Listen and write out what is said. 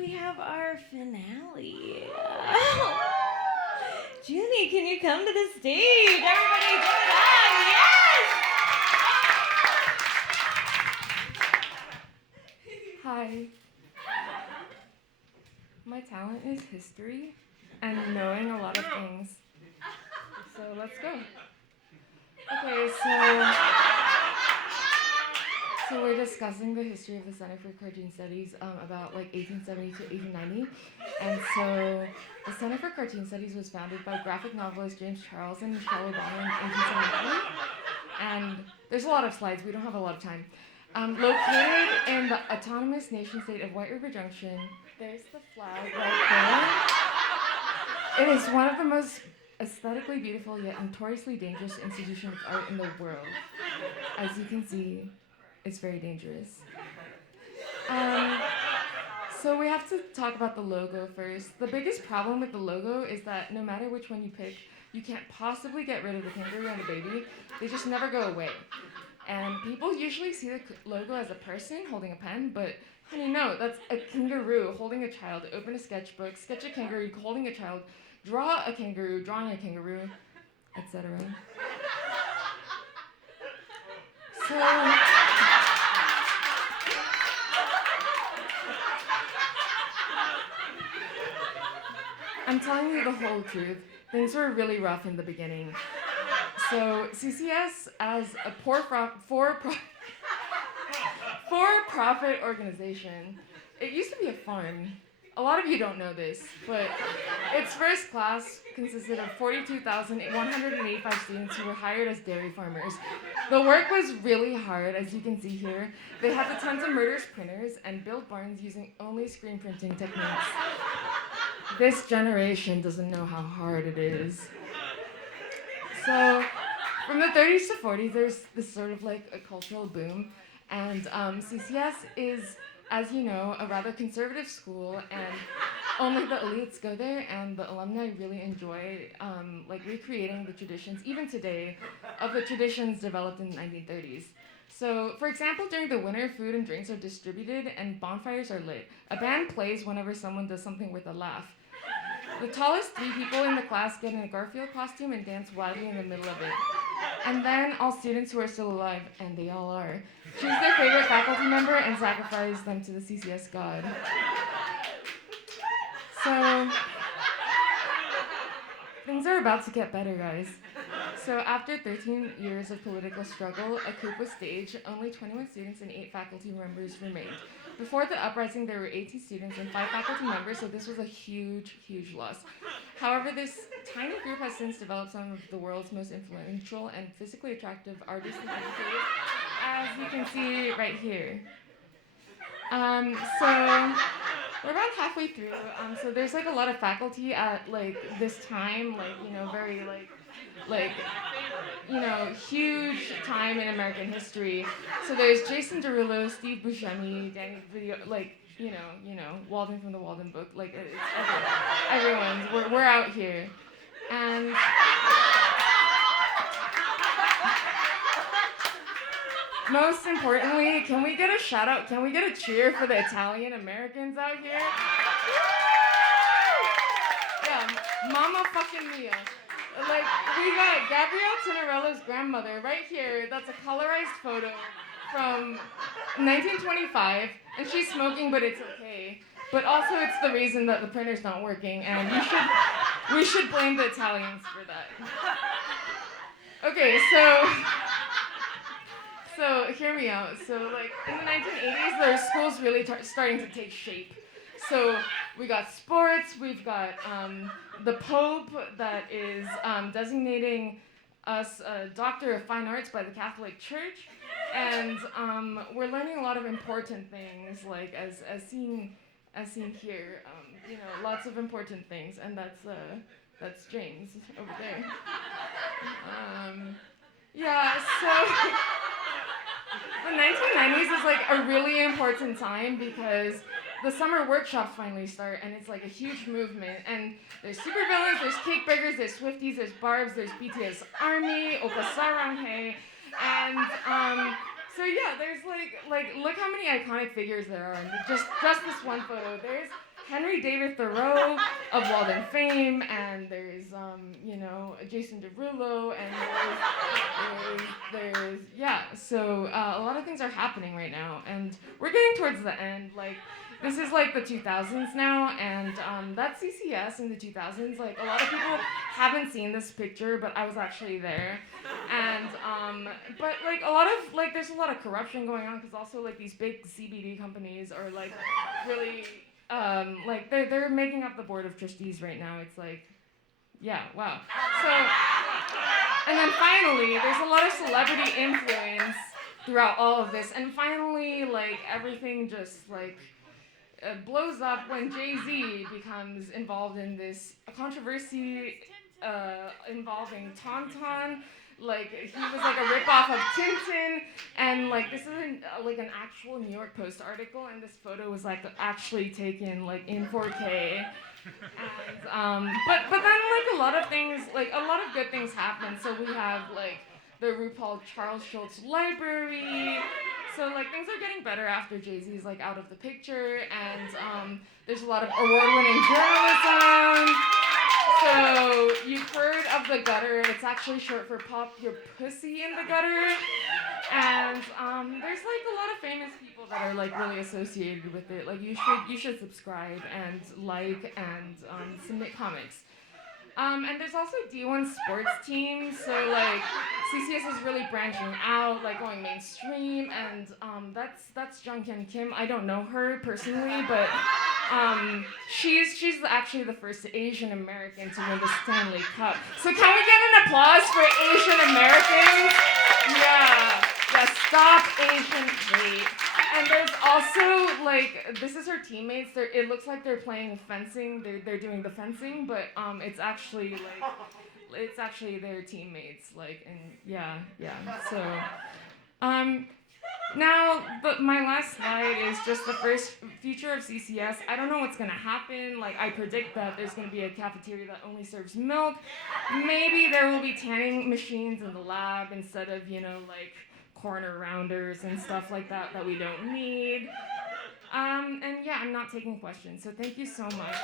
we have our finale. Juni, can you come to the stage? Everybody, give it up! Yes! Hi. My talent is history and knowing a lot of things. So let's go. Okay, so we're discussing the history of the Center for Cartoon Studies about like 1870 to 1890. And so the Center for Cartoon Studies was founded by graphic novelist James Charles and Michelle Obama in 1873. And there's a lot of slides, we don't have a lot of time. Located in the autonomous nation state of White River Junction, there's the flag right there. It is one of the most aesthetically beautiful yet notoriously dangerous institutions of art in the world. As you can see, it's very dangerous. So we have to talk about the logo first. The biggest problem with the logo is that no matter which one you pick, you can't possibly get rid of the kangaroo and the baby. They just never go away. And people usually see the logo as a person holding a pen, but honey, no, that's a kangaroo holding a child. Open a sketchbook, sketch a kangaroo holding a child, draw a kangaroo, drawing a kangaroo, etc. So, I'm telling you the whole truth. Things were really rough in the beginning. So CCS, as a for-profit organization, it used to be a farm. A lot of you don't know this, but its first class consisted of 42,185 students who were hired as dairy farmers. The work was really hard, as you can see here. They had the tons of murderous printers and built barns using only screen printing techniques. This generation doesn't know how hard it is. So, from the 30s to 40s, there's this sort of like a cultural boom, and CCS is, as you know, a rather conservative school, and only the elites go there, and the alumni really enjoy like recreating the traditions, even today, of the traditions developed in the 1930s. So, for example, during the winter, food and drinks are distributed and bonfires are lit. A band plays whenever someone does something with a laugh. The tallest 3 people in the class get in a Garfield costume and dance wildly in the middle of it. And then all students who are still alive, and they all are, choose their favorite faculty member and sacrifice them to the CCS god. So, things are about to get better, guys. So after 13 years of political struggle, a coup was staged. Only 21 students and 8 faculty members remained. Before the uprising, there were 18 students and 5 faculty members, so this was a huge, huge loss. However, this tiny group has since developed some of the world's most influential and physically attractive artists and educators, as you can see right here. So we're about halfway through. So there's like a lot of faculty at like this time, like, you know, very like, you know, huge time in American history. So there's Jason Derulo, Steve Buscemi, Danny Video, like, you know, Walden from the Walden book, like, it's everyone's, we're out here. And most importantly, can we get a shout out, can we get a cheer for the Italian Americans out here? Yeah, mama fucking mia. Like, we got Gabrielle Tinarella's grandmother right here. That's a colorized photo from 1925, and she's smoking, but it's okay. But also, it's the reason that the printer's not working, and we should blame the Italians for that. Okay, so hear me out. So, like, in the 1980s, there were schools really starting to take shape. So we got sports, we've got the Pope that is designating us a Doctor of Fine Arts by the Catholic Church, and we're learning a lot of important things, like as seen here, you know, lots of important things, and that's James over there. Yeah, so the 1990s is like a really important time because the summer workshops finally start, and it's like a huge movement. And there's supervillains, there's cake breakers, there's Swifties, there's Barbs, there's BTS Army, Opa Saranghae, and so yeah, there's like look how many iconic figures there are. And just this one photo. Henry David Thoreau of Walden fame, and there's Jason Derulo, and there's yeah. So a lot of things are happening right now, and we're getting towards the end. Like this is like the 2000s now, and that's CCS in the 2000s. Like a lot of people haven't seen this picture, but I was actually there, and but like a lot of like there's a lot of corruption going on because also like these big CBD companies are like really like they're making up the board of trustees right now. It's like, yeah, wow. So, and then finally, there's a lot of celebrity influence throughout all of this, and finally, like everything just like blows up when Jay-Z becomes involved in this controversy involving Tauntaun. Like he was like a ripoff of Tintin, and like this isn't like an actual New York Post article, and this photo was like actually taken like in 4K. And but then like a lot of things, like a lot of good things happen. So we have like the RuPaul Charles Schultz Library. So like things are getting better after Jay-Z's like out of the picture, and there's a lot of award-winning journalism. So you've heard of the gutter. It's actually short for Pop Your Pussy in the Gutter. And there's like a lot of famous people that are like really associated with it. Like you should subscribe and like and submit comments. And there's also D1 sports teams. So like CCS is really branching out, like going mainstream, and that's Junghyun Kim. I don't know her personally, but she's actually the first Asian American to win the Stanley Cup. So can we get an applause for Asian Americans? Yeah, stop Asian hate. And there's also like this is her teammates. It looks like they're playing fencing. They're doing the fencing, but it's actually their teammates. Like and yeah. So now, but my last slide is just the first future of CCS. I don't know what's gonna happen. Like I predict that there's gonna be a cafeteria that only serves milk. Maybe there will be tanning machines in the lab instead of like corner rounders and stuff like that we don't need. And yeah, I'm not taking questions. So thank you so much.